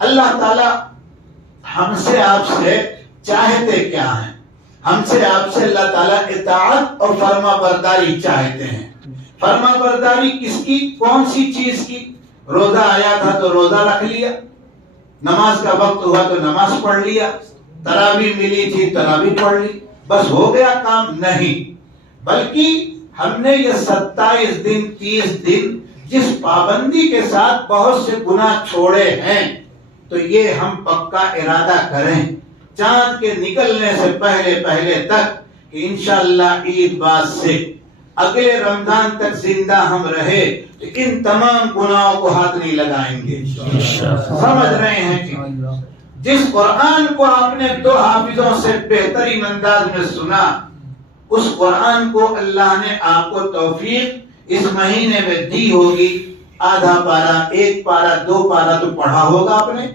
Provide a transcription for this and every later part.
اللہ تعالیٰ ہم سے آپ سے چاہتے کیا ہیں؟ ہم سے آپ سے اللہ تعالیٰ اطاعت اور فرما برداری چاہتے ہیں۔ فرما برداری کس کی؟ کون سی چیز کی؟ روزہ آیا تھا تو روزہ رکھ لیا، نماز کا وقت ہوا تو نماز پڑھ لیا، تراویح ملی تھی تراویح پڑھ لی، بس ہو گیا کام؟ نہیں، بلکہ ہم نے یہ 27 دن 30 دن جس پابندی کے ساتھ بہت سے گناہ چھوڑے ہیں، تو یہ ہم پکا ارادہ کریں چاند کے نکلنے سے پہلے تک کہ انشاءاللہ عید بعد سے اگلے رمضان تک زندہ ہم رہے تو ان تمام گناہوں کو ہاتھ نہیں لگائیں گے۔ سمجھ رہے ہیں کہ جس قرآن کو آپ نے 2 حافظوں سے بہترین انداز میں سنا، اس قرآن کو اللہ نے آپ کو توفیق اس مہینے میں دی ہوگی۔ آدھا پارا، 1 پارا، 2 پارا تو پڑھا ہوگا آپ نے،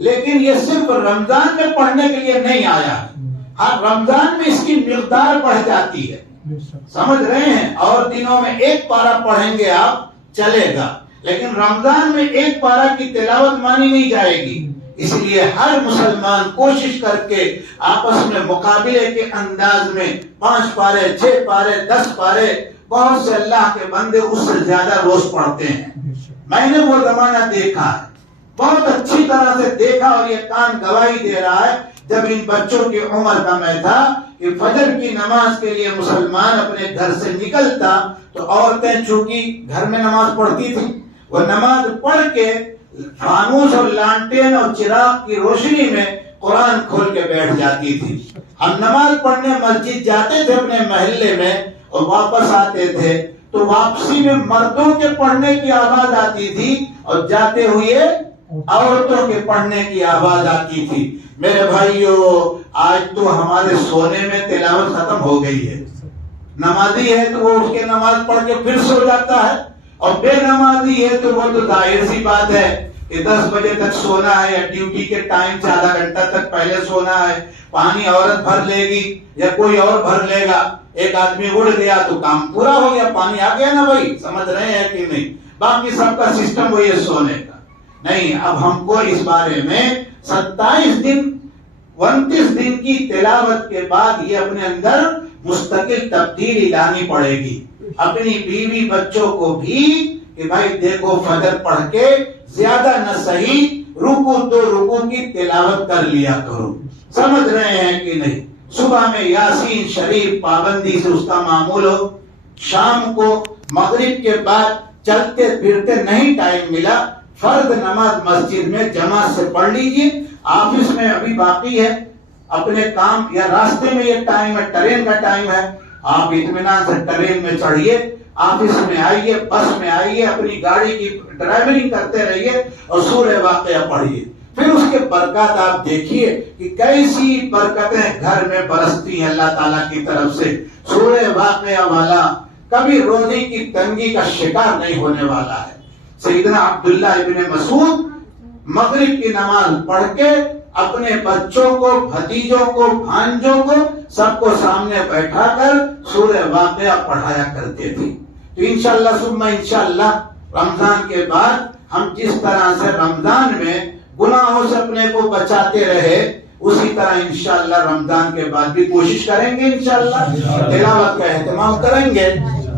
لیکن یہ صرف رمضان میں پڑھنے کے لیے نہیں آیا ہے۔ ہاں، رمضان میں اس کی مقدار بڑھ جاتی ہے، سمجھ رہے ہیں، اور دنوں میں 1 پارا پڑھیں گے آپ چلے گا، لیکن رمضان میں 1 پارا کی تلاوت مانی نہیں جائے گی۔ اس لیے ہر مسلمان کوشش کر کے آپس میں مقابلے کے انداز میں 5 پارے، 6 پارے، 10 پارے، بہت سے اللہ کے بندے اس سے زیادہ روز پڑھتے ہیں۔ میں نے وہ زمانہ دیکھا ہے، بہت اچھی طرح سے دیکھا، اور یہ کان گواہی دے رہا ہے جب ان بچوں کی عمر کا میں تھا کہ فجر کی نماز کے لیے مسلمان اپنے گھر سے نکلتا تو عورتیں چونکہ گھر میں نماز پڑھتی تھی، وہ نماز پڑھ کے فانوس اور لانٹین اور چراغ کی روشنی میں قرآن کھول کے بیٹھ جاتی تھی۔ ہم نماز پڑھنے مسجد جاتے تھے اپنے محلے میں اور واپس آتے تھے تو واپسی میں مردوں کے پڑھنے کی آواز آتی تھی اور جاتے ہوئے عورتوں کے پڑھنے کی آواز آتی تھی۔ میرے بھائیو، آج تو ہمارے سونے میں تلاوت ختم ہو گئی ہے۔ نمازی ہے تو وہ اٹھ کے نماز پڑھ کے پھر سو جاتا ہے، اور بے نمازی ہے تو وہ تو ظاہر سی بات ہے کہ 10 بجے تک سونا ہے، یا ڈیوٹی کے ٹائم سے آدھا گھنٹہ تک پہلے سونا ہے۔ پانی عورت بھر لے گی یا کوئی اور بھر لے گا، ایک آدمی اڑ گیا تو کام پورا ہو گیا، پانی آ گیا نا بھائی، سمجھ رہے ہیں کہ نہیں؟ باقی سب کا سسٹم وہی ہے سونے کا۔ نہیں، اب ہم کو اس بارے میں 27 دن 29 دن کی تلاوت کے بعد یہ اپنے اندر مستقل تبدیلی لانی پڑے گی۔ اپنی بیوی بچوں کو بھی کہ بھائی دیکھو، فجر پڑھ کے زیادہ نہ صحیح رکوع 2 رکوع کی تلاوت کر لیا کرو، سمجھ رہے ہیں کہ نہیں؟ صبح میں یاسین شریف پابندی سے اس کا معمول ہو، شام کو مغرب کے بعد چلتے پھرتے نہیں ٹائم ملا، فرض نماز مسجد میں جماعت سے پڑھ لیجیے۔ آفس میں ابھی باقی ہے اپنے کام، یا راستے میں یہ ٹائم ہے، ٹرین کا ٹائم ہے، آپ اطمینان سے ٹرین میں چڑھیے، آفس میں آئیے، بس میں آئیے، اپنی گاڑی کی ڈرائیورنگ کرتے رہیے اور سورہ واقعہ پڑھیے۔ پھر اس کے برکات آپ دیکھیے کہ کیسی برکتیں گھر میں برستی ہیں اللہ تعالیٰ کی طرف سے۔ سورہ واقعہ والا کبھی روزی کی تنگی کا شکار نہیں ہونے والا ہے۔ سیدنا عبداللہ ابن مسعود مغرب کی نماز پڑھ کے اپنے بچوں کو، بھتیجوں کو، بھانجوں کو، سب کو سامنے بیٹھا کر سورہ واقعہ پڑھایا کرتے تھے۔ تو انشاءاللہ ثم انشاءاللہ رمضان کے بعد ہم جس طرح سے رمضان میں گناہوں سے اپنے کو بچاتے رہے، اسی طرح انشاءاللہ رمضان کے بعد بھی کوشش کریں گے، انشاءاللہ تلاوت کا اہتمام کریں گے۔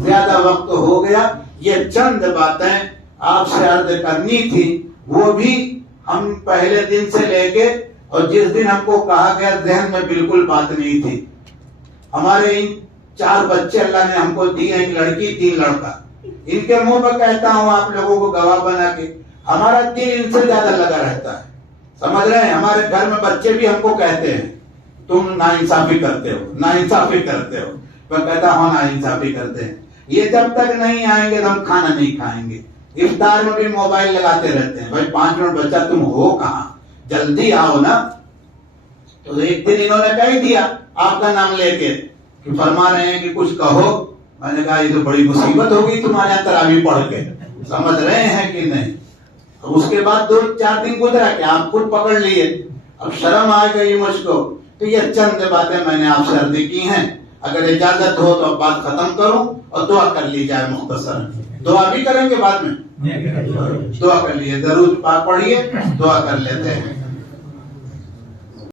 زیادہ وقت ہو گیا، یہ چند باتیں آپ سے عرض کرنی تھی، وہ بھی ہم پہلے دن سے لے کے اور جس دن ہم کو کہا گیا ذہن میں بالکل بات نہیں تھی۔ ہمارے ان 4 بچے اللہ نے ہم کو دیے، ایک لڑکی 3 لڑکا، ان کے منہ پہ کہتا ہوں آپ لوگوں کو گواہ بنا کے، ہمارا دل ان سے زیادہ لگا رہتا ہے، سمجھ رہے ہیں؟ ہمارے گھر میں بچے بھی ہم کو کہتے ہیں تم ناانصافی کرتے ہو، ناانصافی کرتے ہو، میں کہتا ہوں ناانصافی کرتے ہیں، یہ جب تک نہیں آئیں گے تو ہم کھانا نہیں کھائیں گے۔ افطار میں بھی موبائل لگاتے رہتے ہیں، بھائی 5 منٹ بچہ تم ہو کہاں، جلدی آؤ نا۔ تو ایک دن انہوں نے کہہ دیا آپ کا نام لے کے کہ فرما رہے ہیں کہ کچھ کہو، میں نے کہا یہ تو بڑی مصیبت ہوگی تمہارے یہاں تراویح پڑھ کے، سمجھ رہے ہیں کہ نہیں؟ اس کے بعد 2-4 دن گزرا کہ آپ خود پکڑ لیے، اب شرم آ گئی مجھ کو۔ تو یہ چند باتیں میں نے آپ سے عرض کی ہیں، اگر اجازت ہو تو اب بات ختم کروں اور دعا کر لی جائے مختصر. دعا بھی کریں گے بعد میں, دعا کر لیے, درود پاک پڑھیے, دعا کر لیتے ہیں.